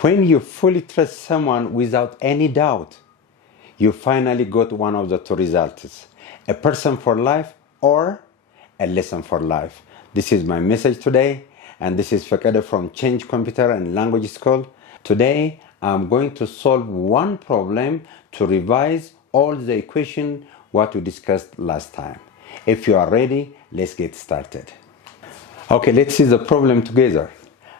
When you fully trust someone without any doubt, you finally got one of the two results: a person for life or a lesson for life. This is my message today, and this is Fakada from Change Computer and Language School. Today, I'm going to solve one problem to revise all the equation what we discussed last time. If you are ready, let's get started. Okay, let's see the problem together.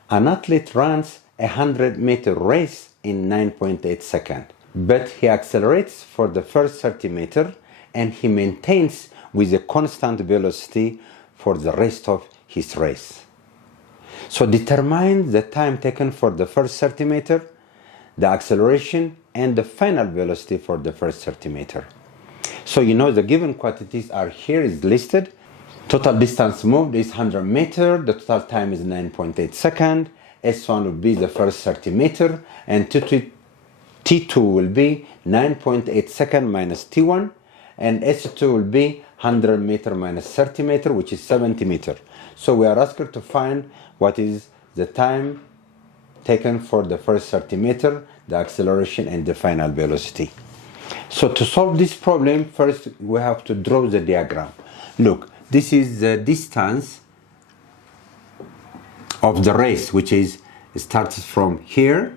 An athlete runs a 100-meter race in 9.8 seconds, but he accelerates for the first 30 meters and he maintains with a constant velocity for the rest of his race. So determine the time taken for the first 30 meters, the acceleration, and the final velocity for the first 30 meters. So you know the given quantities are here is listed. Total distance moved is 100 meters, the total time is 9.8 seconds. S1 will be the first 30 meters, and T2 will be 9.8 seconds minus T1, and S2 will be 100 meters minus 30 meters, which is 70 meters. So we are asked to find what is the time taken for the first 30 meters, the acceleration, and the final velocity. So to solve this problem, first we have to draw the diagram. Look, this is the distance of the race, which is starts from here.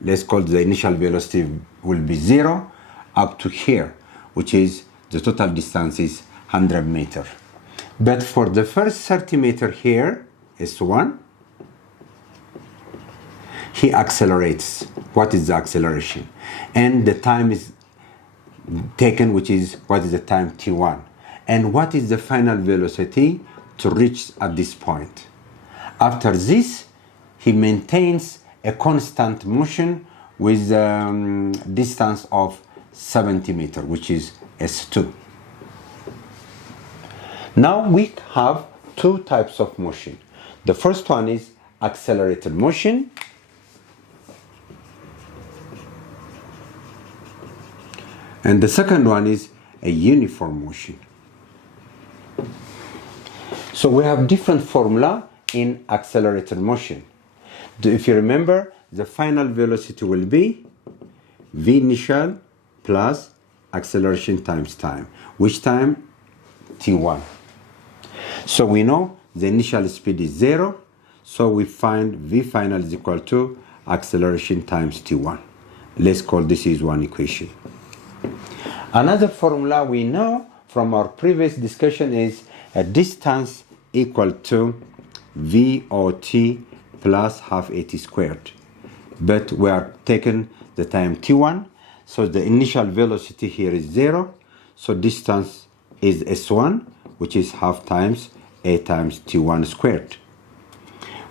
Let's call the initial velocity will be 0 up to here, which is the total distance is 100 meters. But for the first 30 meters here, S1, he accelerates. What is the acceleration? And the time is taken, which is what is the time T1. And what is the final velocity to reach at this point? After this, he maintains a constant motion with a distance of 70 meters, which is S2. Now we have two types of motion. The first one is accelerated motion. And the second one is a uniform motion. So we have different formula in accelerated motion. If you remember, the final velocity will be v initial plus acceleration times time. Which time? T1. So we know the initial speed is 0, so we find v final is equal to acceleration times T1. Let's call this is one equation. Another formula we know from our previous discussion is a distance equal to VOT plus half AT squared. But we are taking the time T1, so the initial velocity here is 0, so distance is S1, which is half times A times T1 squared.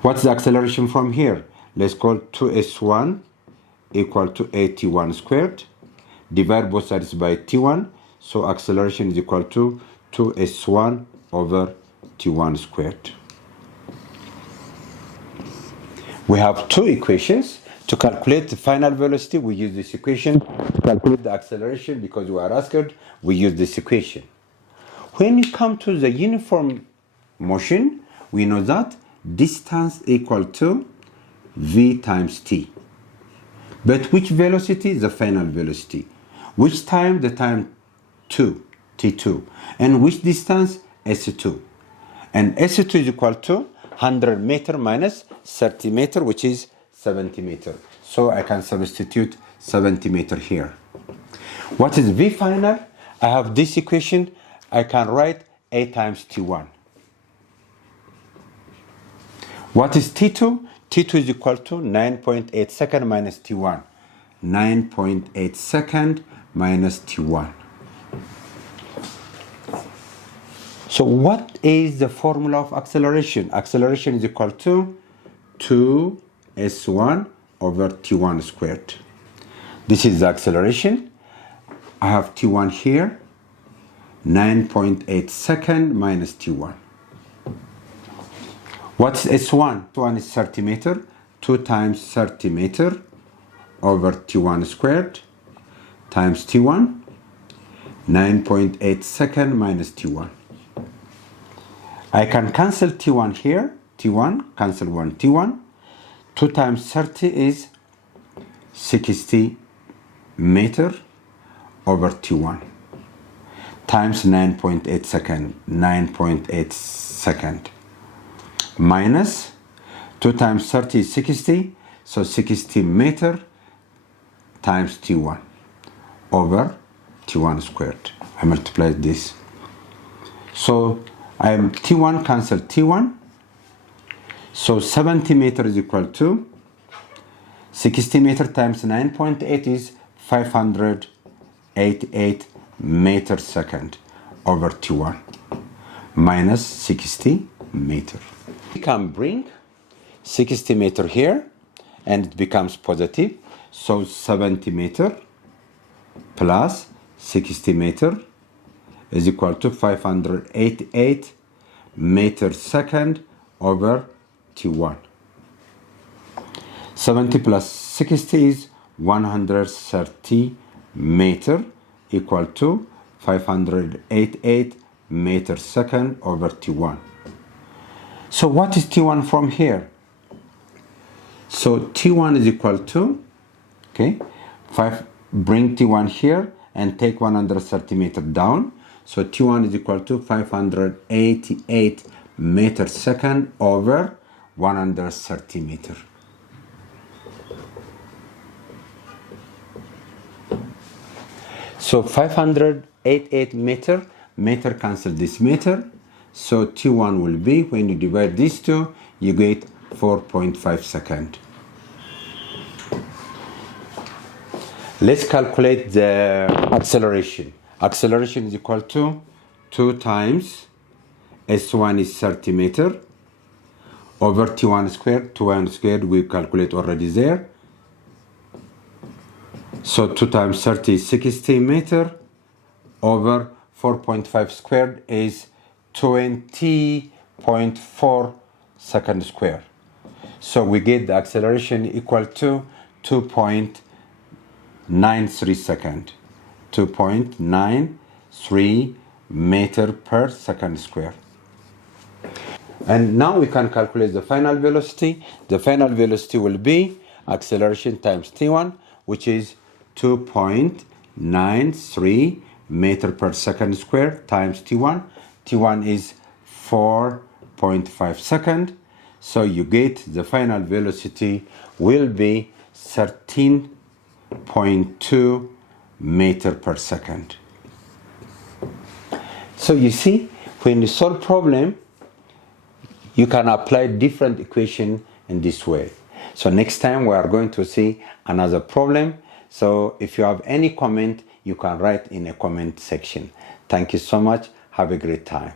What's the acceleration from here? Let's call 2S1 equal to AT1 squared. Divide both sides by T1, so acceleration is equal to 2S1 over T1 squared. We have two equations. To calculate the final velocity, we use this equation. To calculate the acceleration, because we are asked, we use this equation. When you come to the uniform motion, we know that distance equal to v times t. But which velocity? The final velocity. Which time? The time 2, T2. And which distance? S2. And S2 is equal to 100 meters minus 30 meters, which is 70 meters. So I can substitute 70 meters here. What is V final? I have this equation. I can write A times T1. What is T2? T2 is equal to 9.8 seconds minus T1. 9.8 seconds minus T1. So what is the formula of acceleration? Acceleration is equal to 2S1 over T1 squared. This is the acceleration. I have T1 here. 9.8 seconds minus T1. What's S1? T1 is 30 meters. 2 times 30 meters over T1 squared times T1. 9.8 seconds minus T1. I can cancel T1 here. T1, cancel 1 T1. 2 times 30 is 60 meter over T1 times 9.8 second. 9.8 second minus 2 times 30 is 60. So 60 meter times T1 over T1 squared. I multiply this. So I am T1 cancel T1. So 70 meter is equal to 60 meter times 9.8 is 588 meter second over T1 minus 60 meter. We can bring 60 meter here and it becomes positive. So 70 meter plus 60 meter is equal to 588 meter second over T1. 70 plus 60 is 130 meter equal to 588 meter second over T1. So what is T1 from here? So T1 is equal to, okay, bring T1 here and take 130 meter down. So T1 is equal to 588 meter second over 130 meter. So 588 meter cancel this meter. So T1 will be, when you divide these two, you get 4.5 seconds. Let's calculate the acceleration. Acceleration is equal to 2 times S1 is 30 meter over T1 squared. T1 squared we calculate already there. So 2 times 30 is 60 meter over 4.5 squared is 20.4 second square. So we get the acceleration equal to 2.93 second. 2.93 meter per second square. And now we can calculate the final velocity. The final velocity will be acceleration times T1, which is 2.93 meter per second square times T1. T1 is 4.5 seconds. So you get the final velocity will be 13.2 meter per second. So you see, when you solve problem, you can apply different equation in this way. So next time we are going to see another problem. So if you have any comment, you can write in a comment section. Thank you so much. Have a great time.